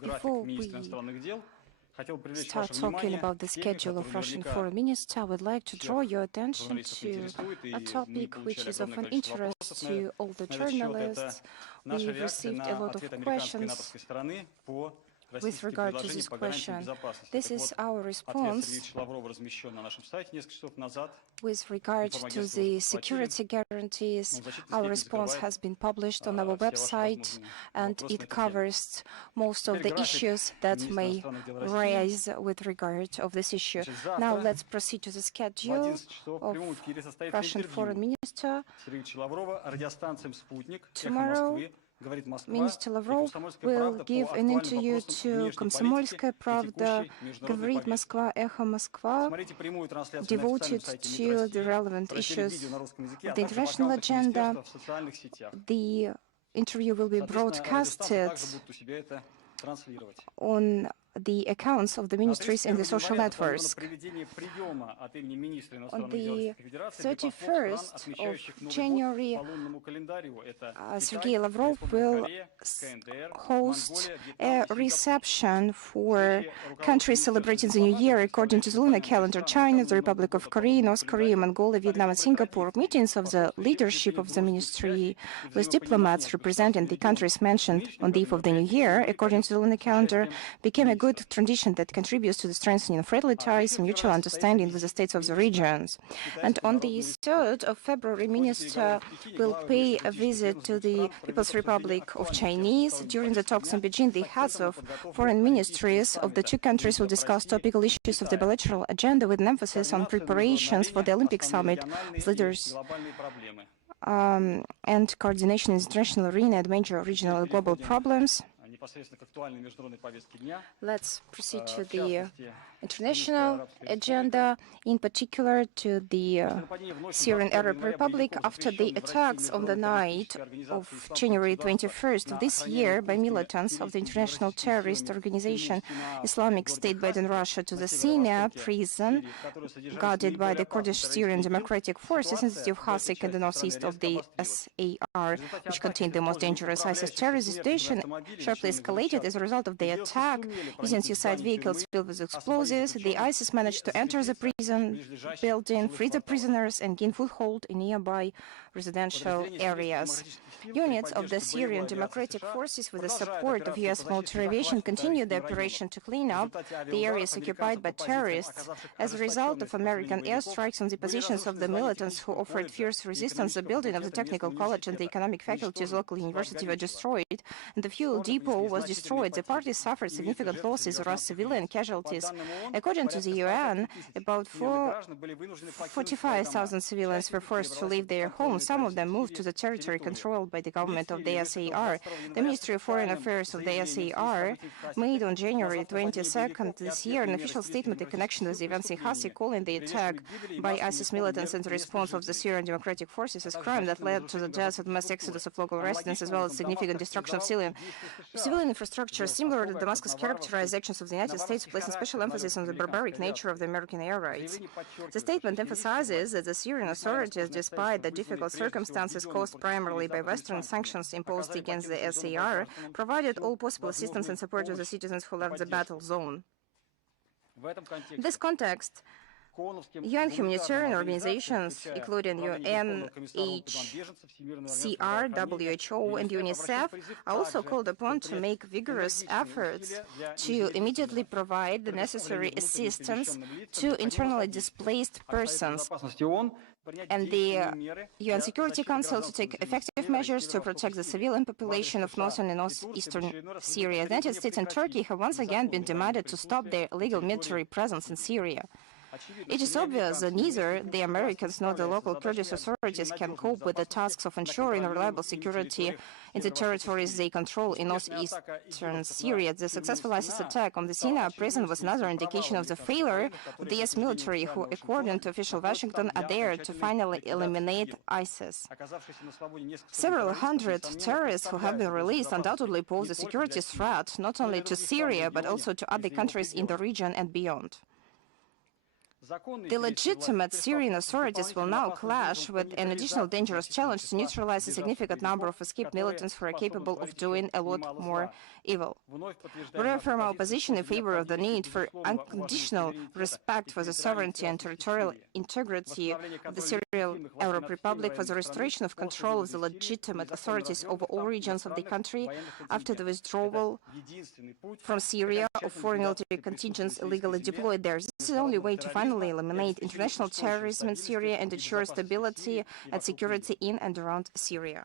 Before we start talking about the schedule of Russian foreign minister, I would like to draw your attention to a topic which is of an interest to all the journalists. We've received a lot of questions with regard to this question. This is our response with regard to the security guarantees. Our response has been published on our website, and it covers most of the issues that may rise with regard of this issue. Now let's proceed to the schedule of Russian foreign minister. Tomorrow, Minister Lavrov will give an interview to Komsomolskaya Pravda, Говорит Москва, Эхо Москва, devoted to the relevant issues of the international agenda. The interview will be broadcasted on the accounts of the ministries in the social networks. On the 31st of January, Sergei Lavrov will host a reception for countries celebrating the New Year according to the lunar calendar: China, the Republic of Korea, North Korea, Mongolia, Vietnam, and Singapore. Meetings of the leadership of the ministry with diplomats representing the countries mentioned on the eve of the New Year according to the lunar calendar became a good tradition that contributes to the strengthening of friendly ties and mutual understanding with the states of the regions. And on the 3rd of February, Minister will pay a visit to the People's Republic of Chinese. During the talks in Beijing, the heads of foreign ministries of the two countries will discuss topical issues of the bilateral agenda with an emphasis on preparations for the Olympic summit with leaders and coordination in the international arena and major regional and global problems. Let's proceed to the international agenda, in particular to the Syrian Arab Republic. After the attacks on the night of January 21st of this year by militants of the international terrorist organization Islamic State in Russia to the Sinai prison guarded by the Kurdish Syrian Democratic Forces in the city of Hasek in the northeast of the SAR, which contained the most dangerous ISIS terrorist, the situation sharply escalated as a result of the attack. Using suicide vehicles filled with explosives, the ISIS managed to enter the prison building, free the prisoners, and gain foothold in nearby residential areas. Units of the Syrian Democratic Forces, with the support of U.S. military aviation, continued the operation to clean up the areas occupied by terrorists. As a result of American airstrikes on the positions of the militants who offered fierce resistance, the building of the technical college and the economic faculties of the local university were destroyed, and the fuel depot was destroyed. The party suffered significant losses or civilian casualties. According to the UN, about 45,000 civilians were forced to leave their homes. Some of them moved to the territory controlled by the government of the SAR. The Ministry of Foreign Affairs of the SAR made on January 22nd this year an official statement in connection with the events in Hasek, calling the attack by ISIS militants and the response of the Syrian Democratic Forces as crime that led to the death and mass exodus of local residents, as well as significant destruction of civilian infrastructure. Similarly, Damascus characterized actions of the United States, placing special emphasis on the barbaric nature of the American air raids. The statement emphasizes that the Syrian authorities, despite the difficult circumstances caused primarily by Western sanctions imposed against the SAR, provided all possible assistance and support to the citizens who left the battle zone. In this context, UN humanitarian organizations, including UNHCR, WHO, and UNICEF, are also called upon to make vigorous efforts to immediately provide the necessary assistance to internally displaced persons, and the UN Security Council to take effective measures to protect the civilian population of northern and northeastern Syria. The United States and Turkey have once again been demanded to stop their illegal military presence in Syria. It is obvious that neither the Americans nor the local Kurdish authorities can cope with the tasks of ensuring reliable security in the territories they control in northeastern Syria. The successful ISIS attack on the Sinai prison was another indication of the failure of the U.S. military, who, according to official Washington, are there to finally eliminate ISIS. Several hundred terrorists who have been released undoubtedly pose a security threat not only to Syria but also to other countries in the region and beyond. The legitimate Syrian authorities will now clash with an additional dangerous challenge to neutralize a significant number of escaped militants who are capable of doing a lot more evil. We reaffirm our position in favor of the need for unconditional respect for the sovereignty and territorial integrity of the Syrian Arab Republic, for the restoration of control of the legitimate authorities over all regions of the country after the withdrawal from Syria of foreign military contingents illegally deployed there. This is the only way to finally eliminate international terrorism in Syria and ensure stability and security in and around Syria.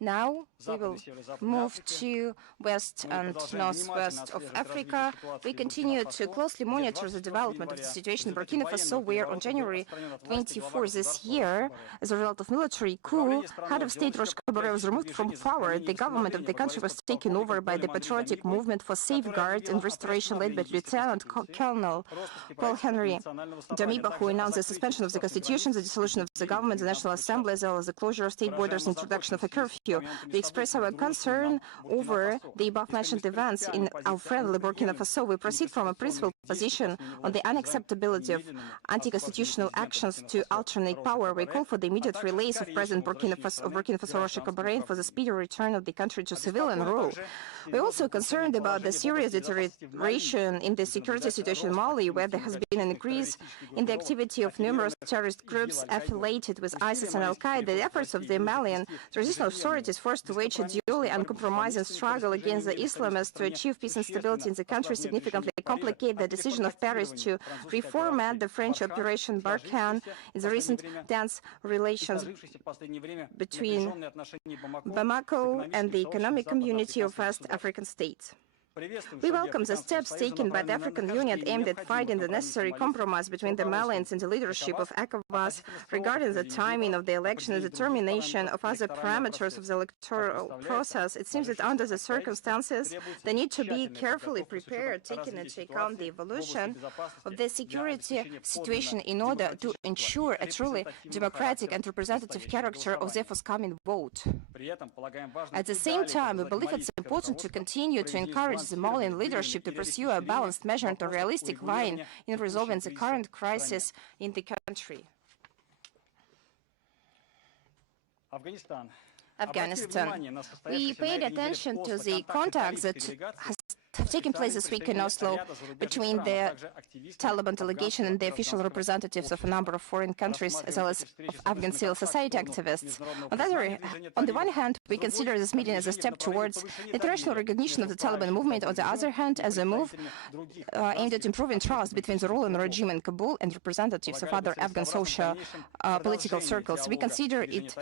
Now we will move to west and northwest of Africa. We continue to closely monitor the development of the situation in Burkina Faso, where on January 24 this year, as a result of military coup, head of state Roch Kabore was removed from power. The government of the country was taken over by the Patriotic Movement for Safeguard and Restoration, led by Lieutenant Colonel Paul Henry Damiba, who announced the suspension of the constitution, the dissolution of the government, the National Assembly, as well as the closure of state borders, introduction of a curfew. We express our concern over the above-mentioned events in our friendly Burkina Faso. We proceed from a principled position on the unacceptability of anti-constitutional actions to alternate power. We call for the immediate release of President Burkina Faso Roch Kabore and for the speedy return of the country to civilian rule. We are also concerned about the serious deterioration in the security situation in Mali, where there has been an increase in the activity of numerous terrorist groups affiliated with ISIS and Al-Qaeda. The efforts of the Malian transitional authorities forced to wage a duly uncompromising struggle against the Islamists to achieve peace and stability in the country significantly complicate the decision of Paris to reformat the French Operation Barkhane in the recent tense relations between Bamako and the Economic Community of West African states. We welcome the steps taken by the African Union aimed at finding the necessary compromise between the Malians and the leadership of ECOWAS regarding the timing of the election and determination of other parameters of the electoral process. It seems that under the circumstances, they need to be carefully prepared, taking into account the evolution of the security situation in order to ensure a truly democratic and representative character of the forthcoming vote. At the same time, we believe it's important to continue to encourage the Malian leadership to pursue a balanced, measured, and realistic line in resolving the current crisis in the country. Afghanistan. We paid attention to the contacts that have taken place this week in Oslo between the Taliban delegation and the official representatives of a number of foreign countries, as well as of Afghan civil society activists. On the one hand, we consider this meeting as a step towards the international recognition of the Taliban movement. On the other hand, as a move aimed at improving trust between the ruling regime in Kabul and representatives of other Afghan social political circles. We consider it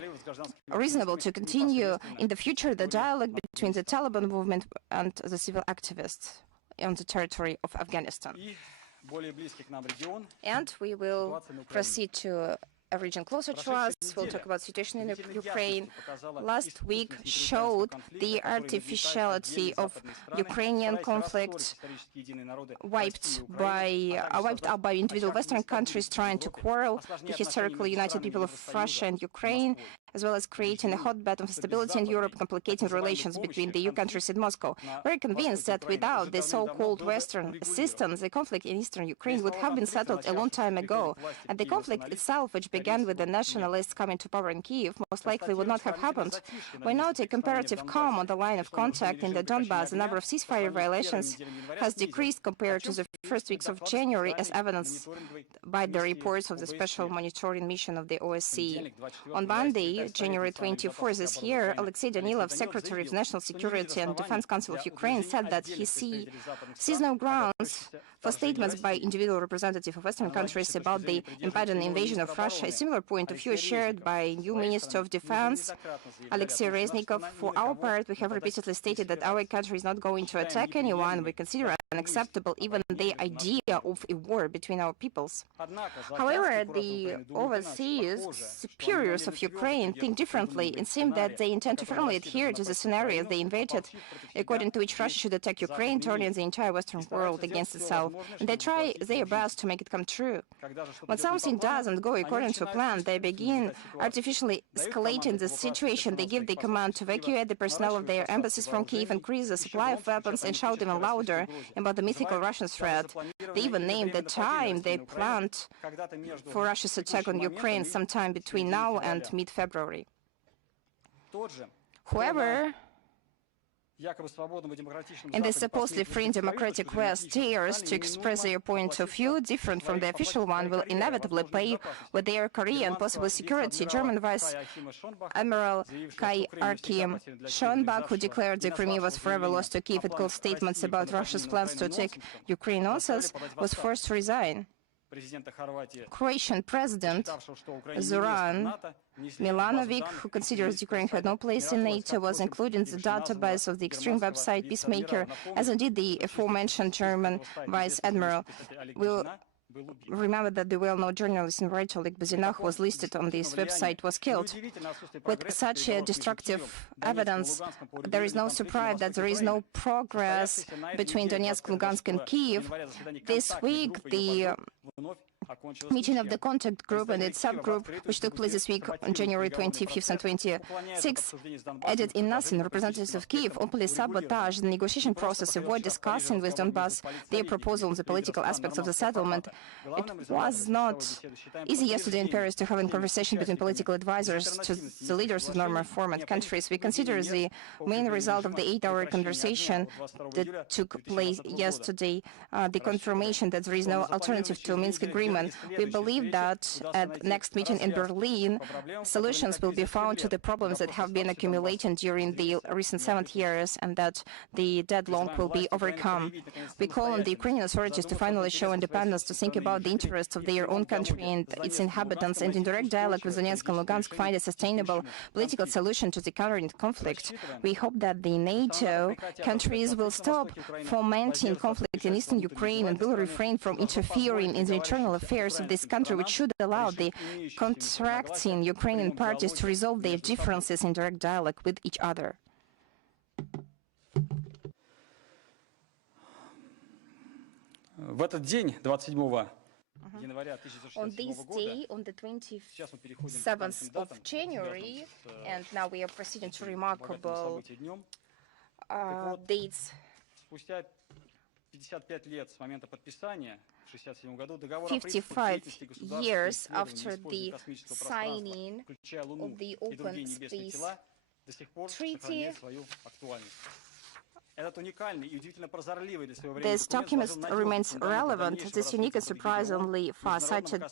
reasonable to continue in the future the dialogue between the Taliban movement and the civil activists on the territory of Afghanistan. And we will proceed to a region closer to us. We'll talk about the situation in Ukraine. Last week showed the artificiality of Ukrainian conflict wiped out by individual Western countries trying to quarrel the historically united people of Russia and Ukraine, as well as creating a hotbed of instability in Europe, complicating relations between the EU countries and Moscow. We're convinced that without the so-called Western assistance, the conflict in eastern Ukraine would have been settled a long time ago, and the conflict itself, which began with the nationalists coming to power in Kiev, most likely would not have happened. We note a comparative calm on the line of contact in the Donbass. The number of ceasefire violations has decreased compared to the first weeks of January, as evidenced by the reports of the Special Monitoring Mission of the OSCE. On Monday, January 24 this year, Aleksey Danilov, Secretary of National Security and Defense Council of Ukraine, said that he sees no grounds for statements by individual representatives of Western countries about the impending invasion of Russia. A similar point of view is shared by new Minister of Defense, Alexei Reznikov. For our part, we have repeatedly stated that our country is not going to attack anyone. We consider unacceptable even the idea of a war between our peoples. However, the overseas superiors of Ukraine think differently. It seems that they intend to firmly adhere to the scenario they invented, according to which Russia should attack Ukraine, turning the entire Western world against itself. And they try their best to make it come true. When something doesn't go according to plan, they begin artificially escalating the situation. They give the command to evacuate the personnel of their embassies from Kyiv, increase the supply of weapons, and shout even louder about the mythical Russian threat. They even named the time they planned for Russia's attack on Ukraine sometime between now and mid-February. However, in the supposedly free and democratic West, dares to express their point of view, different from the official one, will inevitably pay with their career and possible security. German Vice Admiral Kai Arkim Schonbach, who declared the Crimea was forever lost to Kiev, it called statements about Russia's plans to attack Ukraine nonsense, was forced to resign. Croatian President Zoran Milanovic, who considers Ukraine had no place in NATO, was included in the database of the extreme website Peacemaker, as indeed the aforementioned German Vice Admiral. We'll remember that the well-known journalist and writer Oleg Bazinach was listed on this website, was killed. With such destructive evidence, there is no surprise that there is no progress between Donetsk, Lugansk and Kiev. This week, the meeting of the contact group and its subgroup, which took place this week on January 25th and 26th, added in nothing. Representatives of Kiev openly sabotaged the negotiation process, avoid discussing with Donbass their proposal on the political aspects of the settlement. It was not easy yesterday in Paris to have a conversation between political advisors to the leaders of normal format countries. We consider the main result of the 8-hour conversation that took place yesterday the confirmation that there is no alternative to Minsk agreement. We believe that at next meeting in Berlin, solutions will be found to the problems that have been accumulating during the recent 7 years and that the deadlock will be overcome. We call on the Ukrainian authorities to finally show independence, to think about the interests of their own country and its inhabitants, and in direct dialogue with Donetsk and Lugansk find a sustainable political solution to the current conflict. We hope that the NATO countries will stop fomenting conflict in eastern Ukraine and will refrain from interfering in the internal affairs of this country, which should allow the contracting Ukrainian parties to resolve their differences in direct dialogue with each other. On this day, on the 27th of January, and now we are proceeding to remarkable dates. 55 years after the signing of the Open Space Treaty, this document remains relevant. This unique and surprisingly far-sighted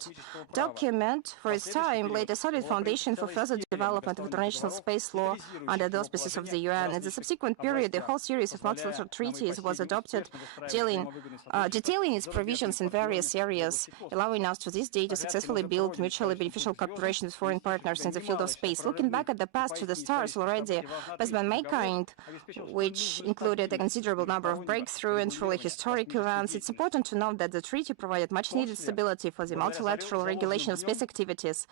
document, for its time, laid a solid foundation for further development of international space law under the auspices of the UN. In the subsequent period, the whole series of multilateral treaties was adopted, detailing its provisions in various areas, allowing us to this day to successfully build mutually beneficial cooperation with foreign partners in the field of space. Looking back at the past to the stars already passed by mankind, which included a considerable number of breakthrough and truly historic events, it's important to note that the treaty provided much-needed stability for the multilateral regulation of space activities.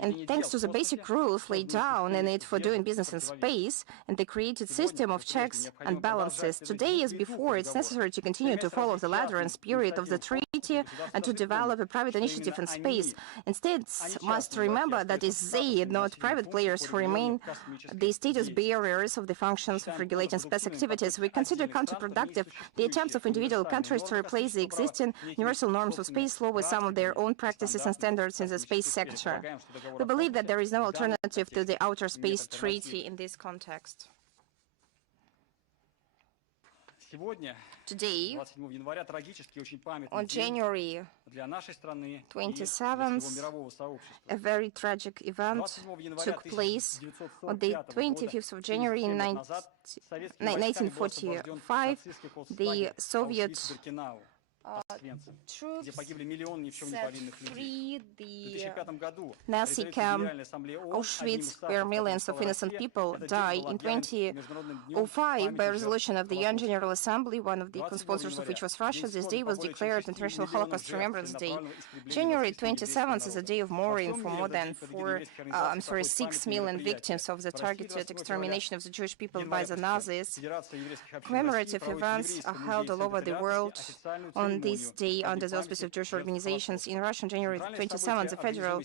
And thanks to the basic rules laid down in it for doing business in space and the created system of checks and balances, today as before, it's necessary to continue to follow the letter and spirit of the treaty and to develop a private initiative in space. Instead, must remember that it's they, not private players, who remain the status bearers of the functions of regulating space activities. We consider counterproductive the attempts of individual countries to replace the existing universal norms of space law with some of their own practices and standards in the space sector. We believe that there is no alternative to the Outer Space Treaty in this context. Today, on January 27th, a very tragic event took place. On the 25th of January in 1945, the Soviet troops set free the Nazi camp Auschwitz, where millions of innocent people died. In 2005, by a resolution of the UN General Assembly, one of the co-sponsors of which was Russia, this day was declared International Holocaust Remembrance Day. January 27th is a day of mourning for more than 6 million victims of the targeted extermination of the Jewish people by the Nazis. Commemorative events are held all over the world on this this day under the auspices of Jewish organizations in Russia on January 27th, the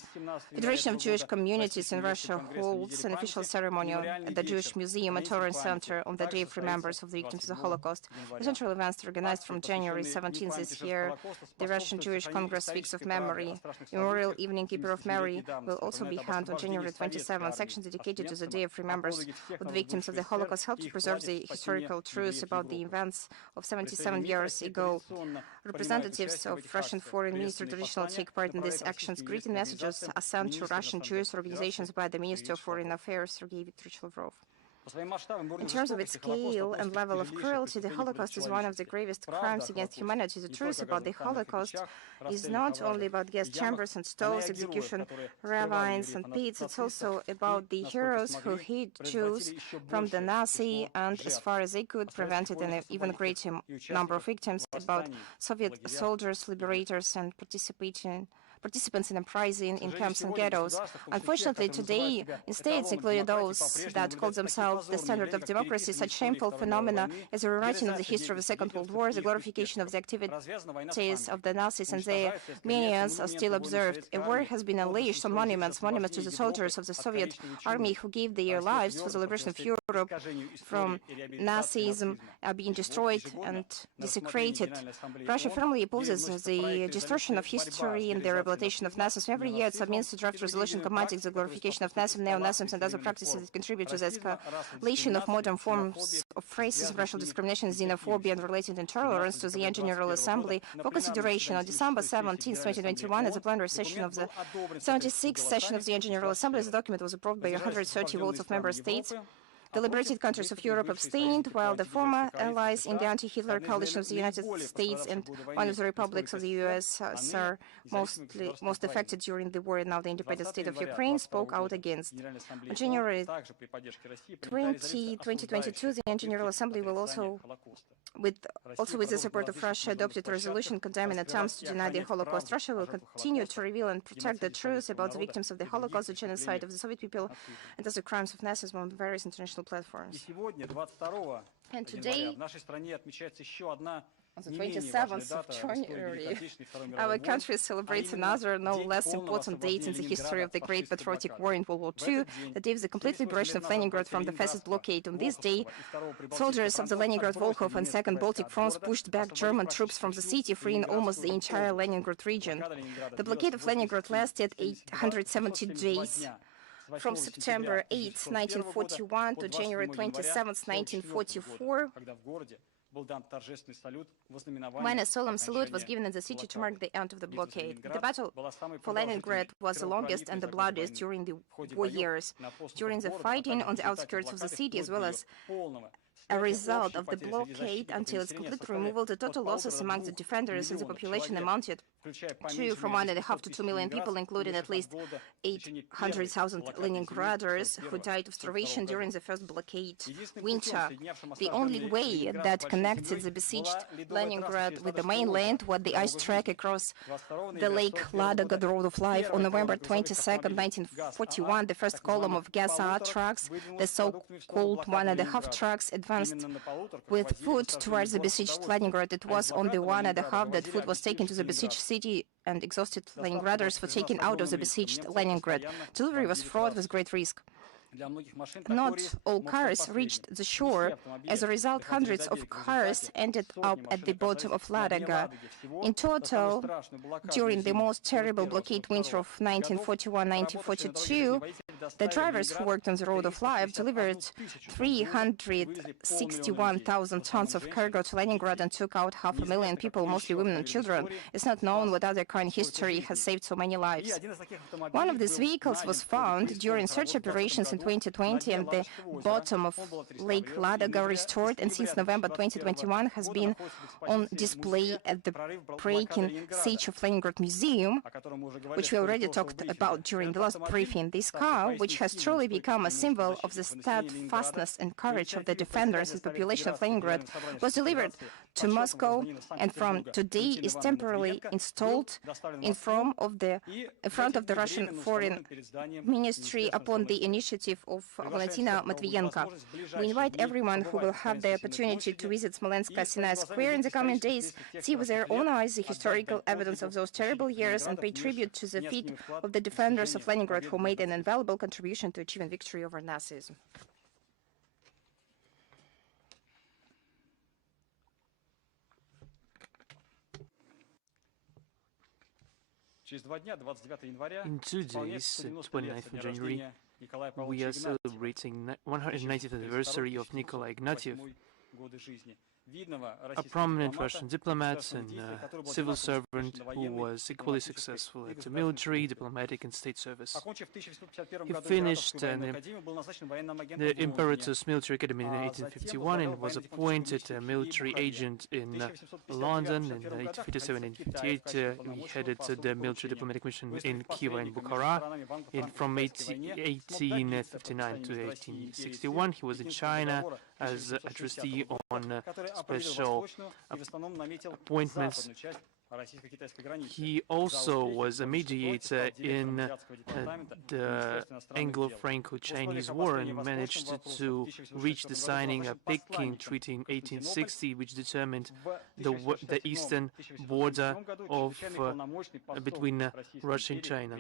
Federation of Jewish Communities in Russia holds an official ceremony at the Jewish Museum and Tolerance Center on the Day of Remembrance of the Victims of the Holocaust. The central events organized from January 17th this year. The Russian Jewish Congress Weeks of Memory. Memorial Evening Keeper of Mary will also be held on January 27th. Sections dedicated to the Day of Remembrance of the Victims of the Holocaust help to preserve the historical truths about the events of 77 years ago. Representatives of Russian Foreign Ministry traditionally take part in these actions. Greeting messages are sent to Russian Jewish organizations by the Minister of Foreign Affairs, Sergei Viktorovich Lavrov. In terms of its scale and level of cruelty, the Holocaust is one of the gravest crimes against humanity. The truth about the Holocaust is not only about gas chambers and stoves, execution ravines and pits, it's also about the heroes who hid Jews from the Nazi and, as far as they could, prevented an even greater number of victims, about Soviet soldiers, liberators, and participants in uprising in camps and ghettos. Unfortunately, today, in states, including those that call themselves the standard of democracy, such shameful phenomena as the rewriting of the history of the Second World War, the glorification of the activities of the Nazis and their minions are still observed. A war has been unleashed on monuments to the soldiers of the Soviet army who gave their lives for the liberation of Europe from Nazism are being destroyed and desecrated. Russia firmly opposes the distortion of history and the rehabilitation of Nazism. Every year it submits a draft resolution combating the glorification of Nazism, neo-Nazism, and other practices that contribute to the escalation of modern forms of racism, racial discrimination, xenophobia, and related intolerance to the General Assembly for consideration on December 17, 2021, at the plenary session of the 76th session of the General Assembly. The document was approved by 130 votes of member states. The liberated countries of Europe abstained, while the former allies in the anti-Hitler coalition of the United States and one of the republics of the USSR most affected during the war and now the independent state of Ukraine spoke out against. On January 20, 2022, the General Assembly will also with the support of Russia, adopted a resolution condemning attempts to deny the Holocaust. Russia will continue to reveal and protect the truth about the victims of the Holocaust, the genocide of the Soviet people, and other crimes of Nazism on various international platforms. And today, on the 27th of January, our country celebrates another, no less important date in the history of the Great Patriotic War in World War II, the day of the complete liberation of Leningrad from the fascist blockade. On this day, soldiers of the Leningrad, Volkhov, and Second Baltic Fronts pushed back German troops from the city, freeing almost the entire Leningrad region. The blockade of Leningrad lasted 870 days. From September 8, 1941 to January 27, 1944, when a solemn salute was given in the city to mark the end of the blockade. The battle for Leningrad was the longest and the bloodiest during the war years. During the fighting on the outskirts of the city, as well as a result of the blockade until its complete removal, the total losses among the defenders and the population amounted to from 1.5 to 2 million people, including at least 800,000 Leningraders who died of starvation during the first blockade winter. The only way that connected the besieged Leningrad with the mainland was the ice track across the Lake Ladoga, the Road of Life. On November 22, 1941, the first column of gas trucks, the so-called 1.5 trucks, advanced with food towards the besieged Leningrad. It was on the 1.5 that food was taken to the besieged city and exhausted Leningraders were taken out of the besieged Leningrad. Delivery was fraught with great risk. Not all cars reached the shore. As a result, hundreds of cars ended up at the bottom of Ladoga. In total, during the most terrible blockade winter of 1941-1942, the drivers who worked on the Road of Life delivered 361,000 tons of cargo to Leningrad and took out 500,000 people, mostly women and children. It's not known what other kind of history has saved so many lives. One of these vehicles was found during search operations in 2020 and the bottom of Lake Ladoga restored, and since November 2021 has been on display at the breaking siege of Leningrad Museum, which we already talked about during the last briefing. This car, which has truly become a symbol of the steadfastness and courage of the defenders and population of Leningrad, was delivered to Moscow and from today is temporarily installed in front of the Russian Foreign Ministry upon the initiative initiative of Valentina Matvienko. We invite everyone who will have the opportunity to visit Smolensk Sinai Square in the coming days, see with their own eyes the historical evidence of those terrible years, and pay tribute to the feat of the defenders of Leningrad who made an invaluable contribution to achieving victory over Nazism. In 2 days, 29th of January, we are celebrating 190th anniversary of Nikolai Ignatiev, a prominent Russian diplomat and civil servant who was equally successful at the military, diplomatic, and state service. He finished the Imperator's Military Academy in 1851 and was appointed a military agent in London in 1857 and 1858. He headed the military diplomatic mission in Kiev and Bukhara. From 1859 to 1861, he was in China as a trustee on special appointments. He also was a mediator in the Anglo-Franco-Chinese War and managed to reach the signing of Peking Treaty in 1860, which determined the eastern border of between Russia and China.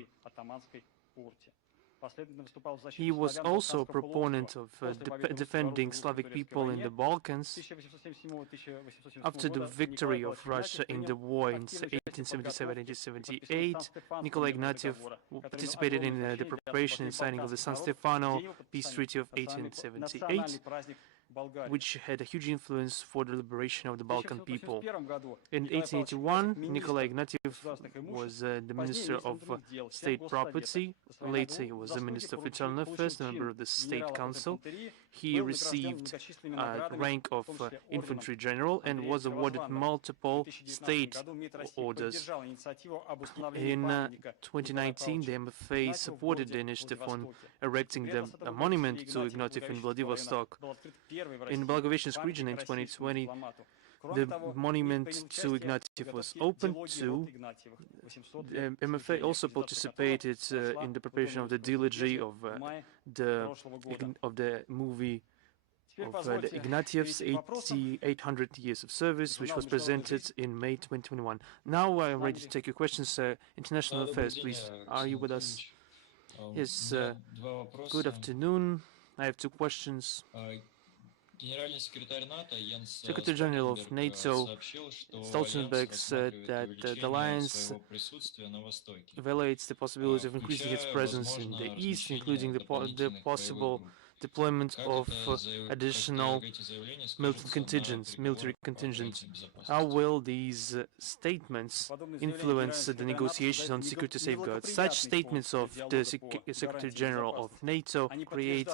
He was also a proponent of defending Slavic people in the Balkans. After the victory of Russia in the war in 1877-1878, Nikolai Ignatiev participated in the preparation and signing of the San Stefano Peace Treaty of 1878, which had a huge influence for the liberation of the Balkan people. In 1881, Nikolai Ignatiev was the Minister of State Property. Later, he was the Minister of Internal Affairs, a member of the State Council. He received a rank of Infantry General and was awarded multiple state orders. In 2019, the MFA supported the initiative on erecting a monument to Ignatiev in Vladivostok. In Blagoveshchensk region in 2020, the monument to Ignatiev was opened too. The MFA also participated in the preparation of the trilogy of the movie of the Ignatiev's 800 years of service, which was presented in May 2021. Now I'm ready to take your questions. International Affairs, please. Are you with us? Yes. Good afternoon. I have 2 questions. Secretary General of NATO Stoltenberg said that the alliance evaluates the possibility of increasing its presence in the east, including the possible deployment of additional military contingents. How will these statements influence the negotiations on security safeguards? Such statements of the Secretary General of NATO create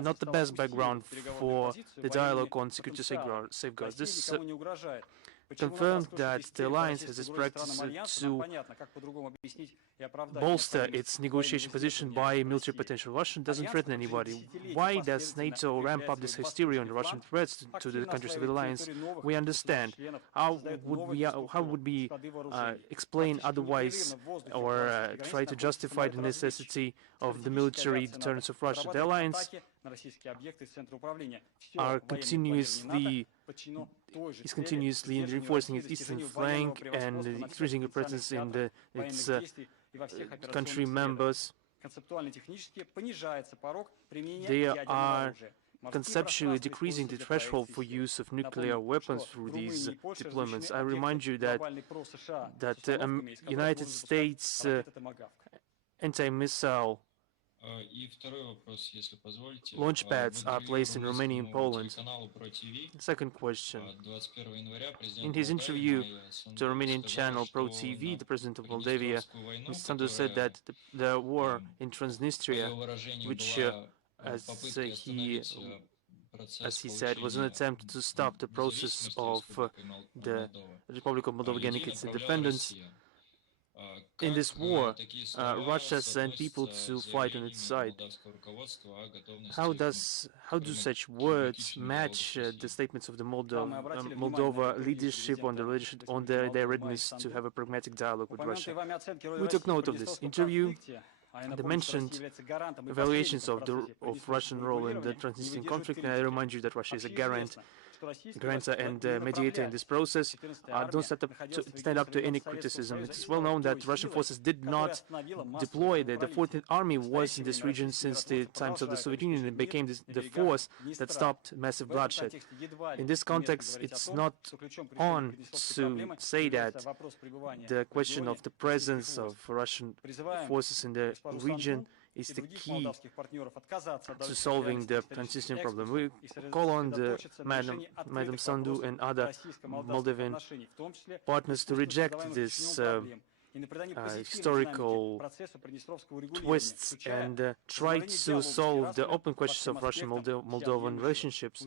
not the best background for the dialogue on security safeguards. This confirmed that the alliance has its practice to bolster its negotiation position by military potential. Russia doesn't threaten anybody. Why does NATO ramp up this hysteria on the Russian threats to the countries of the alliance? We understand. How would we explain otherwise or try to justify the necessity of the military deterrence of Russia? The alliance is continuously reinforcing its eastern flank and increasing its presence in its country members. They are conceptually decreasing the threshold for use of nuclear weapons through these deployments. I remind you that United States anti-missile launch pads are placed in Romania and Poland. Second question. In his interview to Romanian channel Pro TV, the president of Moldavia, Mr. Sandu, said that the war in Transnistria, which, as he said, was an attempt to stop the process of the Republic of Moldova gaining its independence. In this war, Russia sent people to fight on its side. How do such words match the statements of the Moldova leadership on their readiness to have a pragmatic dialogue with Russia? We took note of this interview. the mentioned evaluations of Russian role in the Transnistrian conflict, and I remind you that Russia is a guarantor and mediator in this process. Don't stand up to any criticism. It is well known that Russian forces did not deploy. The 14th Army was in this region since the times of the Soviet Union and became the force that stopped massive bloodshed. In this context, it's not on to say that the question of the presence of Russian forces in the region is the key to solving the Transnistrian problem. We call on Madam Sandu and other Moldovan partners to reject this historical twists and try to solve the open questions of Russian-Moldovan relationships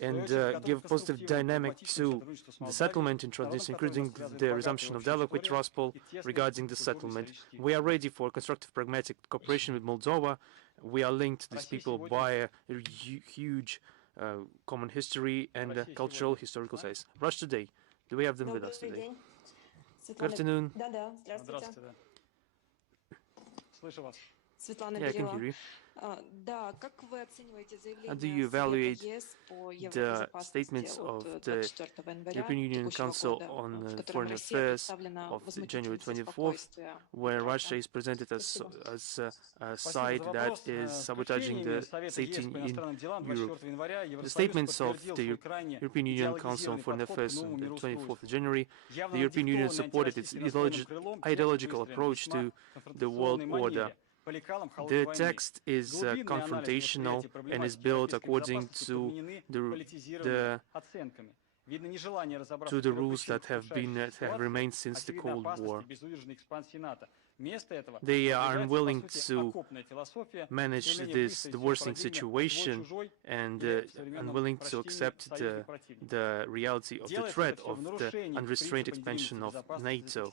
and give positive dynamic to the settlement in Transnistria, including the resumption of dialogue with Raspol regarding the settlement. We are ready for constructive, pragmatic cooperation with Moldova. We are linked to these people by a huge common history and cultural historical ties. Rush today. Do we have them with us today? Good afternoon. Yeah, I can hear you. How do you evaluate the statements of the European Union Council on Foreign Affairs of January 24th, where Russia is presented as a side that is sabotaging the safety in Europe? The statements of the European Union Council on Foreign Affairs on the 24th of January, the European Union supported its ideological approach to the world order. The text is confrontational and is built according to the rules that have remained since the Cold War. They are unwilling to manage the worsening situation and unwilling to accept the reality of the threat of the unrestrained expansion of NATO.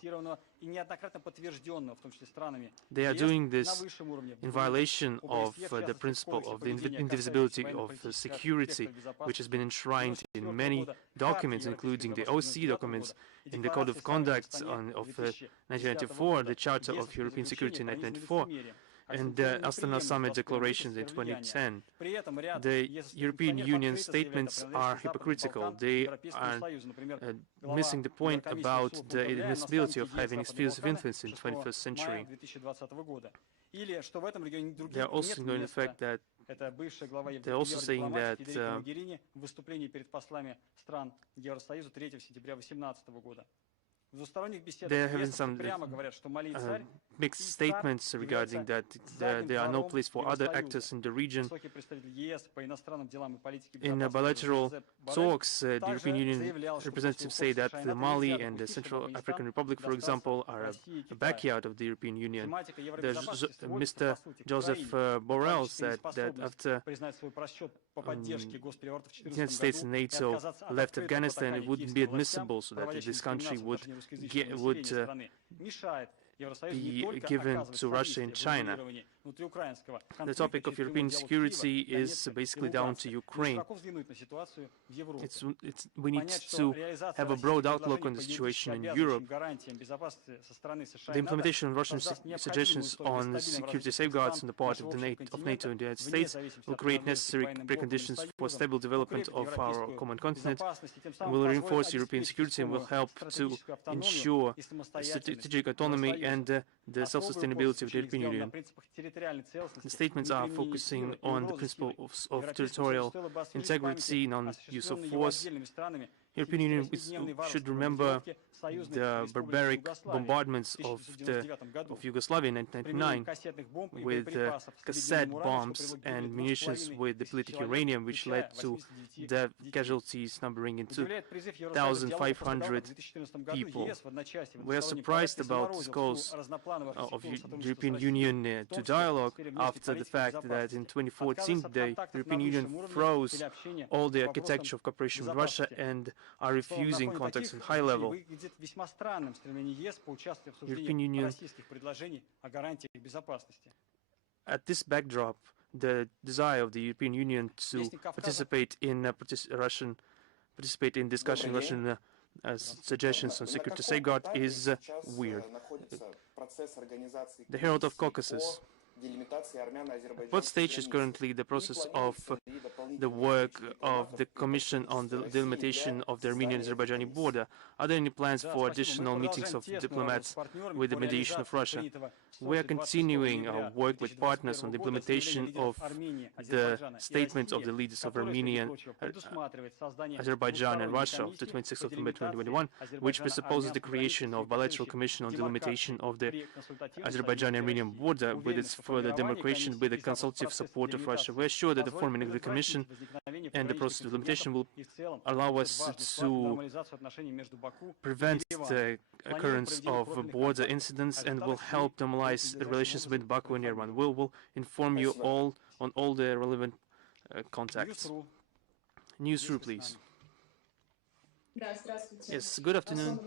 They are doing this in violation of the principle of the indivisibility of security, which has been enshrined in many documents, including the OSCE documents, in the Code of Conduct of 1994, the Charter of European Security in 1994, and the Astana Summit declarations in 2010. The European Union statements are hypocritical. They are missing the point about the inadmissibility of having spheres of influence in the 21st century. They are also ignoring the fact that they're also saying that they're having some mixed statements regarding that. There are no place for other actors in the region. In bilateral talks, the European Union representatives say that Mali and the Central African Republic, for example, are a backyard of the European Union. Mr. Joseph Borrell said that after the United States and NATO left Afghanistan, it wouldn't be admissible so that this country would be given to Russia and China. The topic of European security is basically down to Ukraine. We need to have a broad outlook on the situation in Europe. The implementation of Russian suggestions on security safeguards on the part of NATO and the United States will create necessary preconditions for stable development of our common continent, and will reinforce European security and will help to ensure strategic autonomy and the self-sustainability of the European Union. The statements are focusing on the principle of territorial integrity, non-use of force. The European Union should remember the barbaric bombardments of Yugoslavia in 1999 with cassette bombs and munitions with depleted uranium, which led to the casualties numbering in 2,500 people. We are surprised about the calls of the European Union to dialogue after the fact that in 2014 the European Union froze all the architecture of cooperation with Russia and are refusing contacts at high level. European Union, at this backdrop, the desire of the European Union to participate in discussing Russian suggestions on security safeguard is weird. The Herald of Caucasus. What stage is currently the process of the work of the Commission on the delimitation of the Armenian-Azerbaijani border? Are there any plans for additional meetings of diplomats with the mediation of Russia? We are continuing our work with partners on the implementation of the statements of the leaders of Armenia, Azerbaijan and Russia of the 26th of November 2021, which presupposes the creation of bilateral commission on delimitation of the Azerbaijani-Armenian border with its further demarcation with the consultative support of Russia. We are sure that the forming of the Commission and the process of delimitation will allow us to prevent the occurrence of border incidents and will help normalize the relations with Baku and Yerevan. We will inform you all on all the relevant contacts. Newsroom, please. Yes, good afternoon.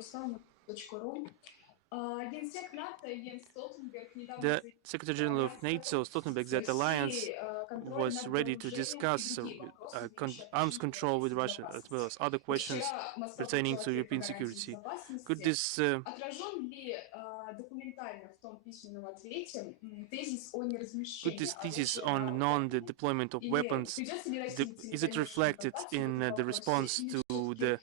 The Secretary General of NATO, Stoltenberg, that alliance was ready to discuss arms control with Russia, as well as other questions pertaining to European security. Could this thesis on non-deployment of weapons, is it reflected in the response to the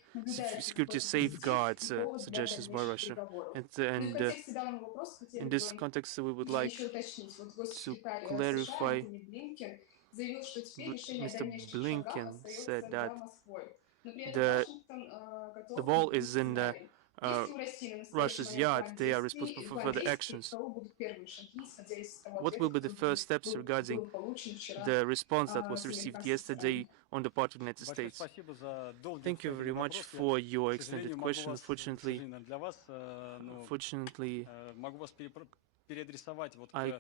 security safeguards suggestions by Russia? And in this context, we would like to clarify. Mr. Blinken said that the ball is in Russia's yard. They are responsible for further actions. What will be the first steps regarding the response that was received yesterday on the part of the United States? Thank you very much for your extended question. Fortunately, I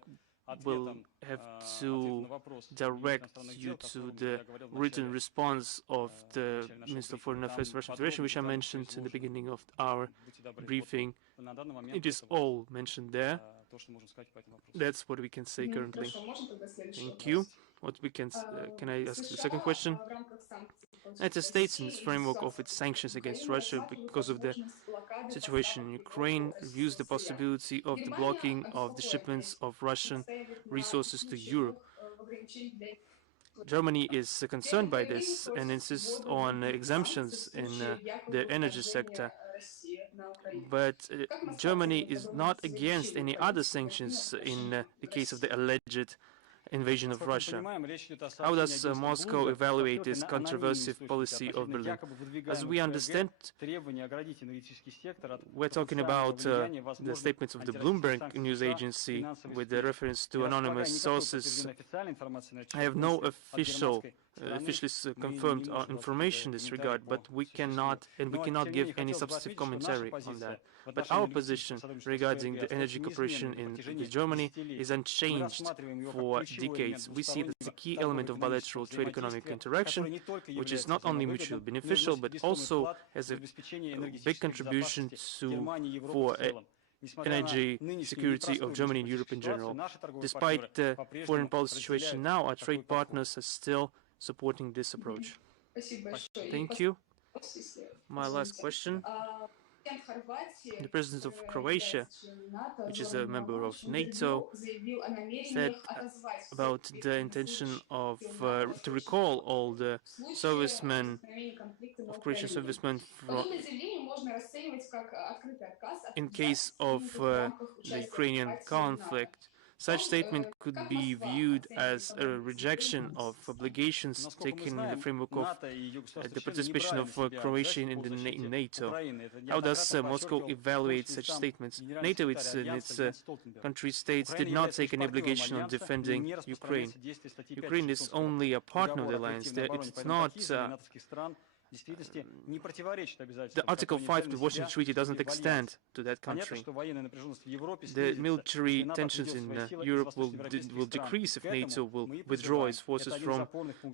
will have to direct you to the written response of the Minister of Foreign Affairs of Russian Federation, which I mentioned in the beginning of our briefing. It is all mentioned there. That's what we can say currently. Thank you. What we can I ask the second question? The United States, in this framework of its sanctions against Russia because of the situation in Ukraine, reviews the possibility of the blocking of the shipments of Russian resources to Europe. Germany is concerned by this and insists on exemptions in the energy sector. But Germany is not against any other sanctions in the case of the alleged invasion of Russia. How does Moscow evaluate this controversial policy of Berlin? As we understand, we're talking about the statements of the Bloomberg news agency with the reference to anonymous sources. I have no officially confirmed information in this regard, but we cannot give any substantive commentary on that. But our position regarding the energy cooperation in Germany is unchanged for decades. We see that it's a key element of bilateral trade economic interaction, which is not only mutually beneficial, but also has a big contribution for energy security of Germany and Europe in general. Despite the foreign policy situation now, our trade partners are still supporting this approach. Thank you. My last question. The President of Croatia, which is a member of NATO, said about the intention of to recall all the servicemen of Croatian servicemen in case of the Ukrainian conflict. Such statement could be viewed as a rejection of obligations taken in the framework of the participation of Croatia in NATO. How does Moscow evaluate such statements? NATO, in its country states, did not take any obligation on defending Ukraine. Ukraine is only a partner of the alliance. It's not. The Article 5 of the Washington Treaty doesn't extend to that country. The military tensions in Europe will decrease if NATO will withdraw its forces from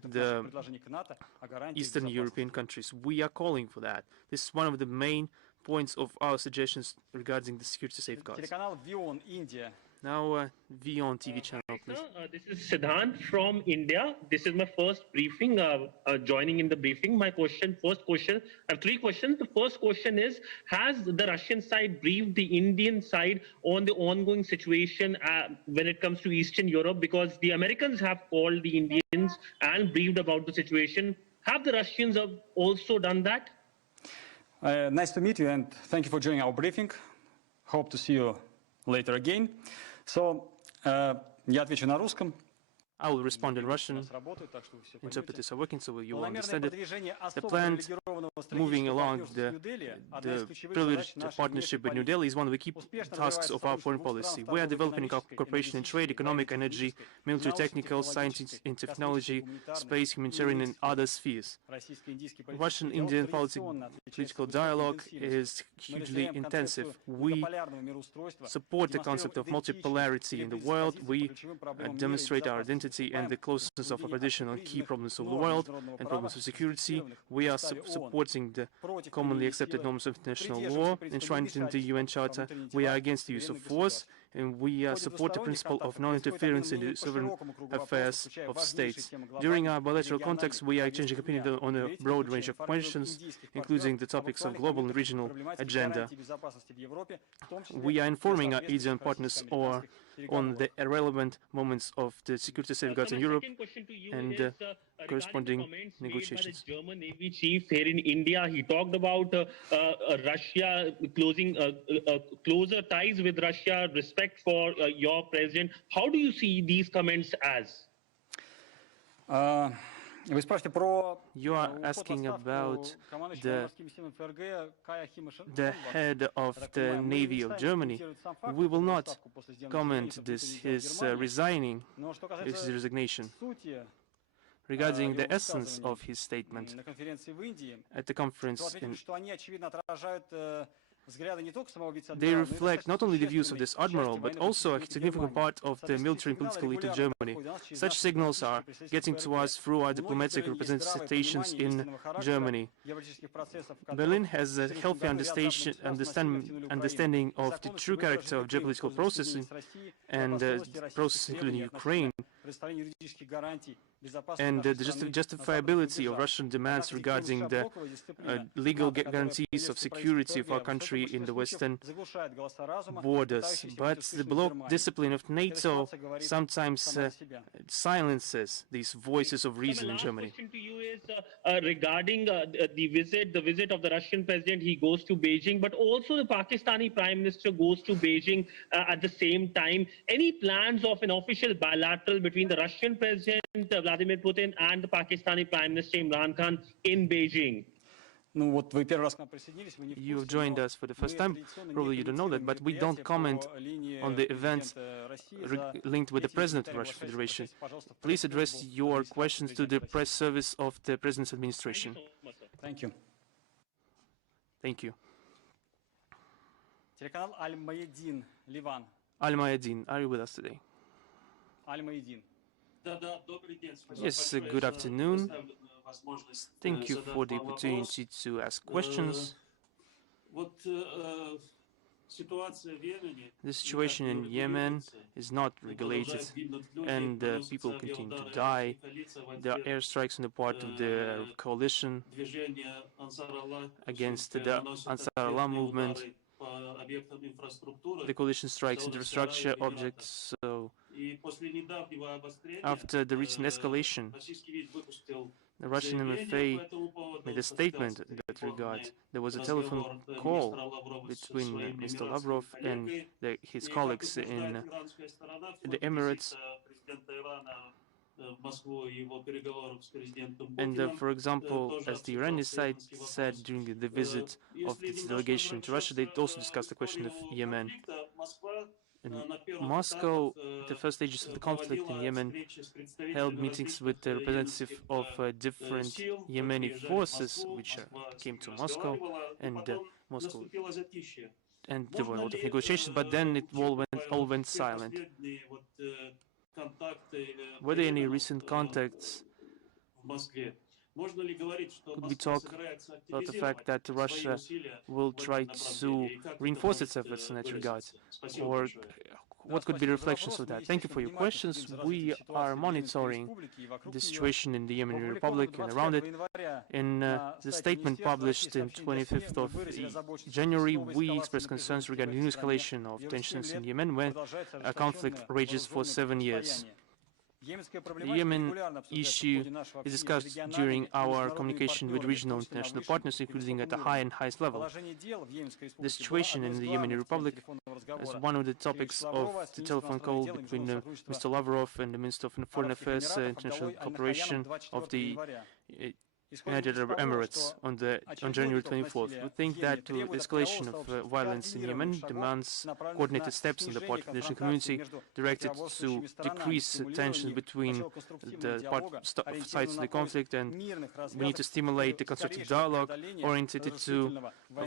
the Eastern European countries. We are calling for that. This is one of the main points of our suggestions regarding the security safeguards. Now, VON TV channel, please. This is Siddhant from India. This is my first briefing, joining in the briefing. First question, I have three questions. The first question is, has the Russian side briefed the Indian side on the ongoing situation when it comes to Eastern Europe? Because the Americans have called the Indians and briefed about the situation. Have the Russians also done that? Nice to meet you, and thank you for joining our briefing. Hope to see you later again. So, я отвечу на русском. I will respond in Russian. Interpreters are working, so you will understand it. The planned moving along the privileged partnership with New Delhi is one of the key tasks of our foreign policy. We are developing our cooperation in trade, economic, energy, military, technical, science and technology, space, humanitarian, and other spheres. Russian-Indian political dialogue is hugely intensive. We support the concept of multipolarity in the world. We demonstrate our identity and the closeness of our position on key problems of the world and problems of security. We are supporting the commonly accepted norms of international law enshrined in the UN Charter. We are against the use of force, and we support the principle of non-interference in the sovereign affairs of states. During our bilateral contacts, we are exchanging opinions on a broad range of questions, including the topics of global and regional agenda. We are informing our Asian partners on the relevant moments of the security safeguards in Europe and corresponding negotiations. German Navy chief here in India, he talked about Russia closing closer ties with Russia, respect for your president. How do you see these comments as? You are asking about the head of the Navy of Germany. We will not comment his resignation. Regarding the essence of his statement at the conference they reflect not only the views of this admiral, but also a significant part of the military and political elite of Germany. Such signals are getting to us through our diplomatic representations in Germany. Berlin has a healthy understanding of the true character of geopolitical processing and processes including Ukraine, and the justifiability of Russian demands regarding the legal guarantees of security of our country in the western borders. But the bloc discipline of NATO sometimes silences these voices of reason in Germany. My question to you is regarding the visit of the Russian president. He goes to Beijing, but also the Pakistani Prime Minister goes to Beijing at the same time. Any plans of an official bilateral between the Russian President Vladimir Putin and the Pakistani Prime Minister Imran Khan in Beijing? You have joined us for the first time. Probably you don't know that, but we don't comment on the events linked with the President of the Russian Federation. Please address your questions to the press service of the President's administration. Thank you. Thank you. Al-Mayadin, are you with us today? Yes, good afternoon. Thank you for the opportunity to ask questions. The situation in Yemen is not regulated, and people continue to die. There are airstrikes on the part of the coalition against the Ansar Allah movement. The coalition strikes infrastructure objects. So, after the recent escalation, the Russian MFA made a statement in that regard. There was a telephone call between Mr. Lavrov and his colleagues in the Emirates. And for example, as the Iranian side said during the visit of its delegation to Russia, they also discussed the question of Yemen. In Moscow, the first stages of the conflict in Yemen, held meetings with the representative of different Yemeni forces, which came to Moscow, and and there were a lot of negotiations, but then it all went silent. Were there any recent contacts? Could we talk about the fact that Russia will try to reinforce its efforts in that regard? Or what could be reflections of that? Thank you for your questions. We are monitoring the situation in the Yemeni Republic and around it. In the statement published in 25th of January, we expressed concerns regarding the escalation of tensions in Yemen when a conflict rages for 7 years. The Yemen issue is discussed during our communication with regional and international partners, including at the high and highest level. The situation in the Yemeni Republic is one of the topics of the telephone call between Mr. Lavrov and the Minister of Foreign Affairs, International Cooperation of the United Arab Emirates on January 24th. We think that the escalation of violence in Yemen demands coordinated steps on the part of the international community directed to decrease tension between the sides of the conflict, and we need to stimulate the constructive dialogue oriented to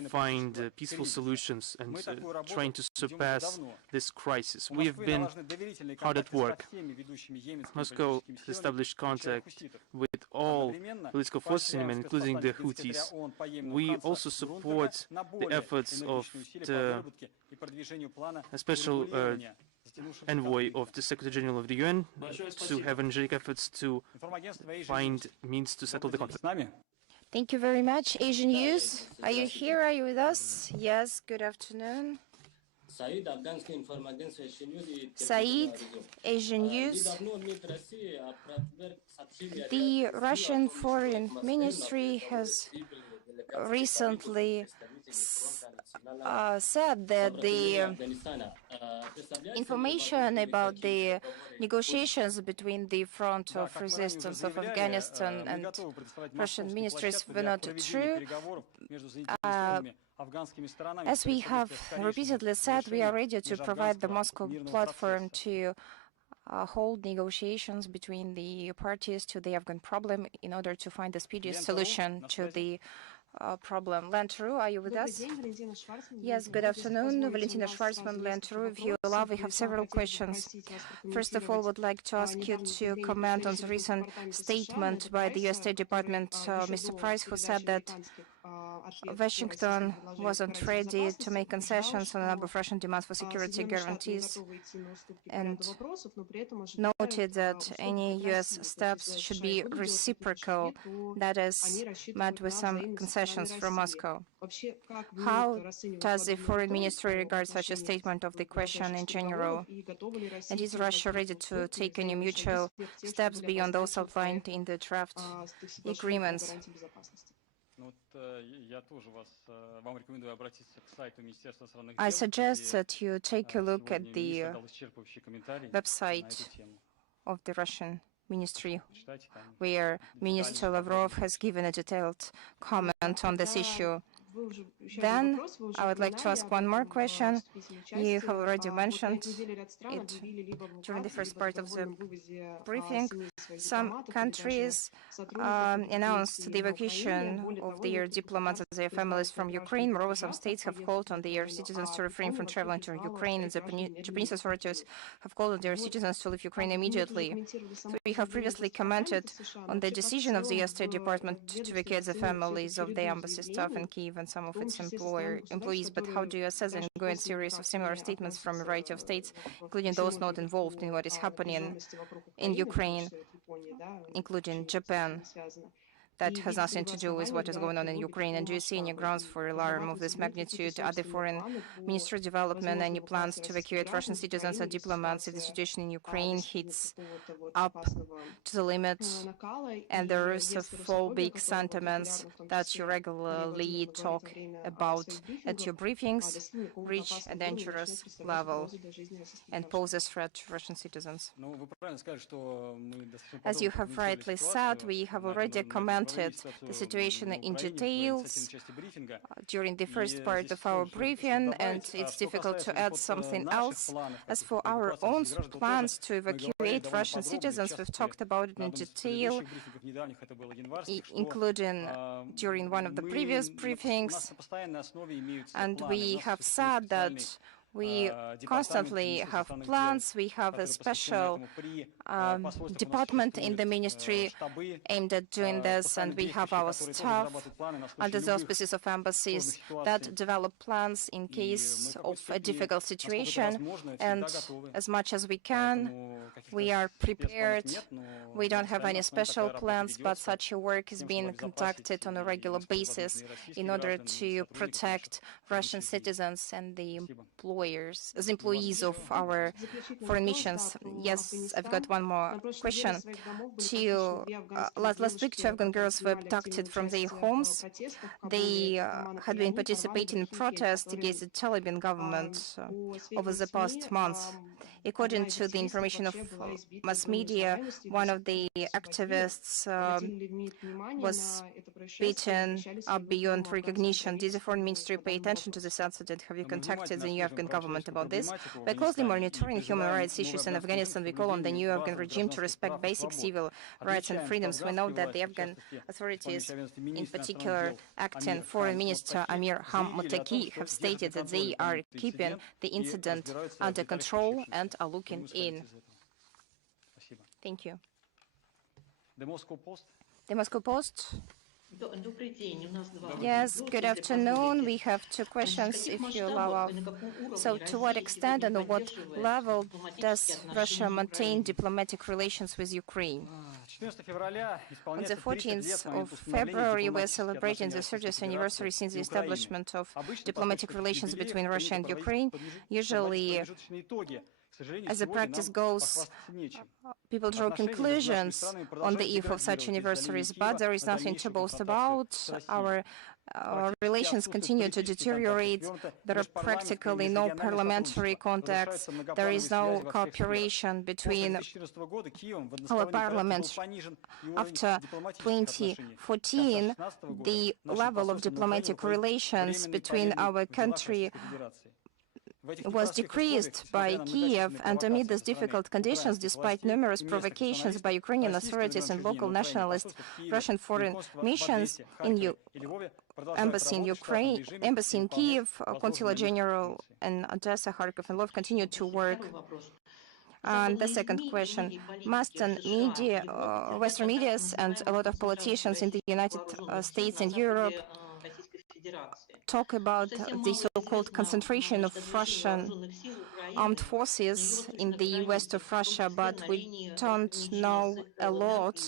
find peaceful solutions and trying to surpass this crisis. We have been hard at work. Moscow has established contact with all political forces in Yemen, including the Houthis. We also support the efforts of the special envoy of the Secretary General of the UN to have energetic efforts to find means to settle the conflict. Thank you very much. Asian News, are you here? Are you with us? Yes, good afternoon. Saeed, Asian News. The Russian Foreign Ministry has recently said that the information about the negotiations between the Front of Resistance of Afghanistan and Russian ministries were not true. As we have repeatedly said, we are ready to provide the Moscow platform to hold negotiations between the parties to the Afghan problem in order to find the speediest solution to the problem. Lantaru, are you with us? Yes, good afternoon. Valentina Schwarzman, Lantaru. If you allow, we have several questions. First of all, would like to ask you to comment on the recent statement by the U.S. State Department, Mr. Price, who said that Washington wasn't ready to make concessions on a number of Russian demands for security guarantees, and noted that any U.S. steps should be reciprocal, that is, met with some concessions from Moscow. How does the Foreign Ministry regard such a statement of the question in general? And is Russia ready to take any mutual steps beyond those outlined in the draft agreements? I suggest that you take a look at the website of the Russian Ministry, where Minister Lavrov has given a detailed comment on this issue. Then I would like to ask one more question. You have already mentioned it during the first part of the briefing. Some countries announced the evacuation of their diplomats and their families from Ukraine. Moreover, some states have called on their citizens to refrain from traveling to Ukraine, and the Japanese authorities have called on their citizens to leave Ukraine immediately. So we have previously commented on the decision of the U.S. State Department to vacate the families of the embassy staff in Kyiv and some of its employees, but how do you assess an ongoing series of similar statements from a variety of states, including those not involved in what is happening in Ukraine, including Japan? That has nothing to do with what is going on in Ukraine. And do you see any grounds for alarm of this magnitude? Are the Foreign Ministry development any plans to evacuate Russian citizens and diplomats if the situation in Ukraine heats up to the limit and the Russophobic sentiments that you regularly talk about at your briefings reach a dangerous level and pose a threat to Russian citizens? As you have rightly said, we have already commented the situation in details during the first part of our briefing, and it's difficult to add something else. As for our own plans to evacuate Russian citizens, we've talked about it in detail, including during one of the previous briefings, and we have said that We constantly have plans. We have a special department in the ministry aimed at doing this, and we have our staff under the auspices of embassies that develop plans in case of a difficult situation. And as much as we can, we are prepared. We don't have any special plans, but such a work is being conducted on a regular basis in order to protect Russian citizens and the employees of our foreign missions. Yes, I've got one more question. Last week, 2 Afghan girls were abducted from their homes. They had been participating in protests against the Taliban government over the past months. According to the information of mass media, one of the activists was beaten up beyond recognition. Did the foreign ministry pay attention to this incident? Have you contacted the new Afghan government about this? By closely monitoring human rights issues in Afghanistan, we call on the new Afghan regime to respect basic civil rights and freedoms. We know that the Afghan authorities, in particular acting Foreign Minister Amir Ham-Mutaki, have stated that they are keeping the incident under control and are looking in. Thank you. The Moscow Post. Yes, good afternoon. We have 2 questions, if you allow. So, to what extent and at what level does Russia maintain diplomatic relations with Ukraine? On the 14th of February, we are celebrating the 30th anniversary since the establishment of diplomatic relations between Russia and Ukraine. Usually, as the practice goes, people draw conclusions on the eve of such anniversaries, but there is nothing to boast about. Our relations continue to deteriorate. There are practically no parliamentary contacts. There is no cooperation between our parliaments. After 2014, the level of diplomatic relations between our country was decreased by Kiev, and amid these difficult conditions, despite numerous provocations by Ukrainian authorities and local nationalist Russian foreign missions in embassy in Ukraine, embassy in Kiev, Consular General in Odessa, Kharkov, and Lviv continue to work. And the second question, Western media and a lot of politicians in the United States and Europe talk about the so-called concentration of Russian armed forces in the west of Russia, but we don't know a lot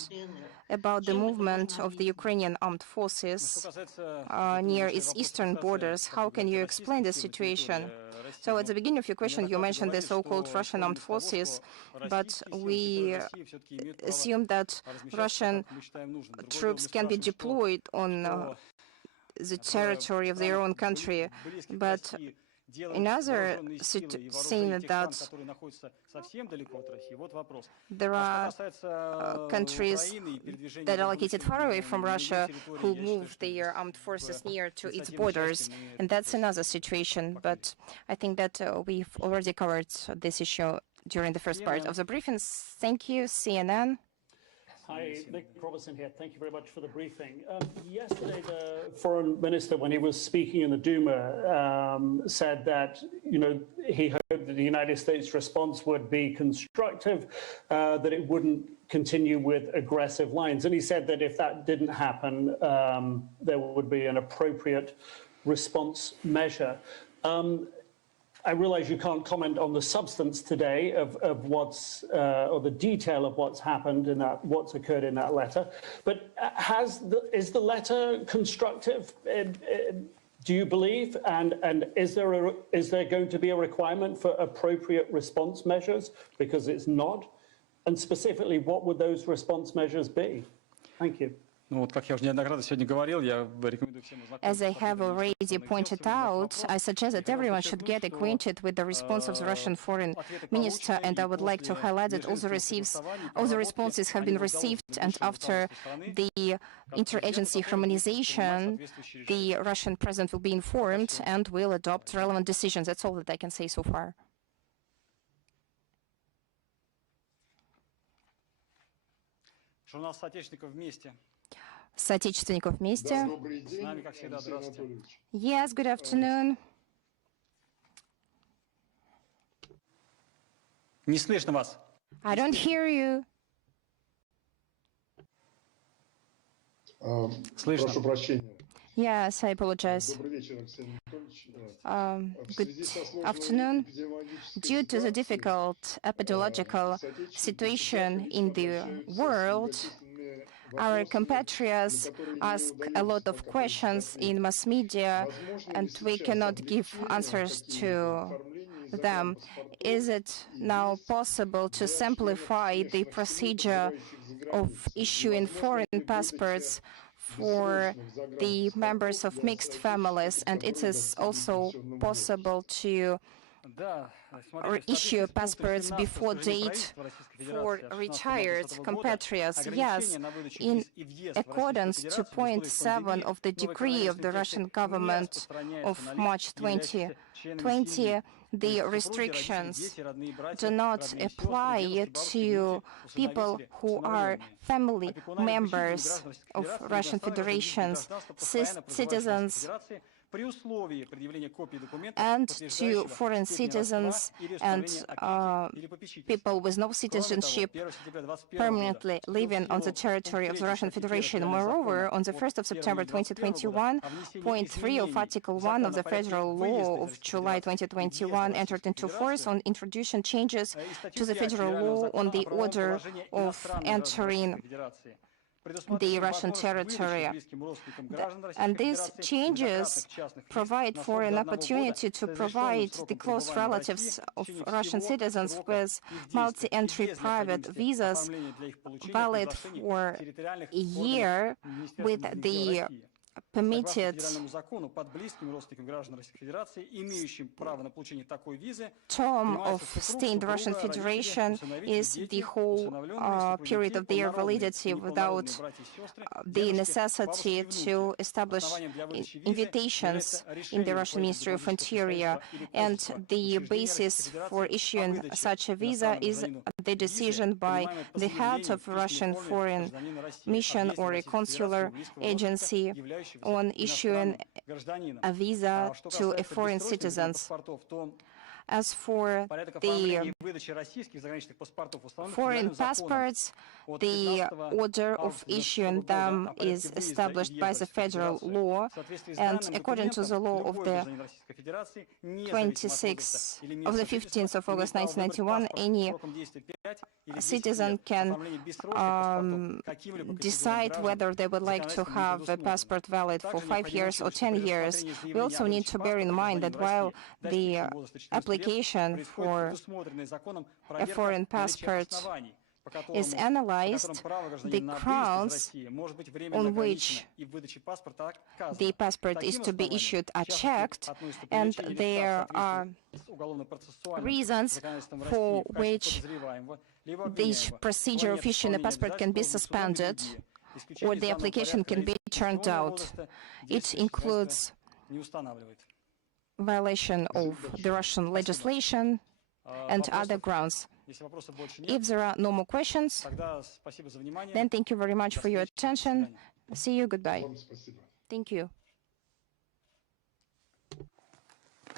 about the movement of the Ukrainian armed forces near its eastern borders. How can you explain the situation? So at the beginning of your question, you mentioned the so-called Russian armed forces, but we assume that Russian troops can be deployed on the territory of their own country, but another thing that there are countries that are located far away from Russia who move their armed forces near to its borders, and that's another situation. But I think that we've already covered this issue during the first part of the briefing. Thank you, CNN. Hi, Nick Robertson here. Thank you very much for the briefing. Yesterday, the foreign minister, when he was speaking in the Duma, said that, he hoped that the United States response would be constructive, that it wouldn't continue with aggressive lines. And he said that if that didn't happen, there would be an appropriate response measure. I realize you can't comment on the substance today of what's, or the detail of what's happened in that, what's occurred in that letter, but is the letter constructive, do you believe? And is there going to be a requirement for appropriate response measures? Because it's not. And specifically, what would those response measures be? Thank you. As I have already pointed out, I suggest that everyone should get acquainted with the response of the Russian foreign minister, and I would like to highlight that all the responses have been received, and after the interagency harmonization, the Russian president will be informed and will adopt relevant decisions. That's all that I can say so far. Соотечественников вместе. Yes, good afternoon. Не слышно вас. I don't hear you. Слышно. Прошу прощения. Yes, I apologize. Добрый вечер, Алексей Анатольевич. Good afternoon. Due to the difficult epidemiological situation in the world, our compatriots ask a lot of questions in mass media, and we cannot give answers to them. Is it now possible to simplify the procedure of issuing foreign passports for the members of mixed families, and it is also possible to issue passports before date for retired compatriots? Yes, in accordance to point 7 of the decree of the Russian government of March 2020, the restrictions do not apply to people who are family members of Russian Federation's citizens and to foreign citizens and people with no citizenship permanently living on the territory of the Russian Federation. Moreover, on the 1st of September 2021, point 3 of Article 1 of the Federal Law of July 2021 entered into force on introducing changes to the federal law on the order of entering the Russian territory. And these changes provide for an opportunity to provide the close relatives of Russian citizens with multi-entry private visas valid for a year with the permitted term of stay in the Russian Federation is the whole period of their validity without the necessity to establish invitations in the Russian Ministry of Interior. And the basis for issuing such a visa is the decision by the head of Russian foreign mission or a consular agency on issuing a visa to a foreign citizen. As for the foreign passports, the order of issuing them is established by the federal law, and according to the law of the 15th of August 1991, any citizen can decide whether they would like to have a passport valid for 5 years or 10 years. We also need to bear in mind that while the application for a foreign passport is analyzed, the grounds on which the passport is to be issued are checked, and there are reasons for which this procedure of issuing a passport can be suspended or the application can be turned out. It includes violation of the Russian legislation and other grounds. If there are no more questions, then thank you very much for your attention. See you. Goodbye. Thank you.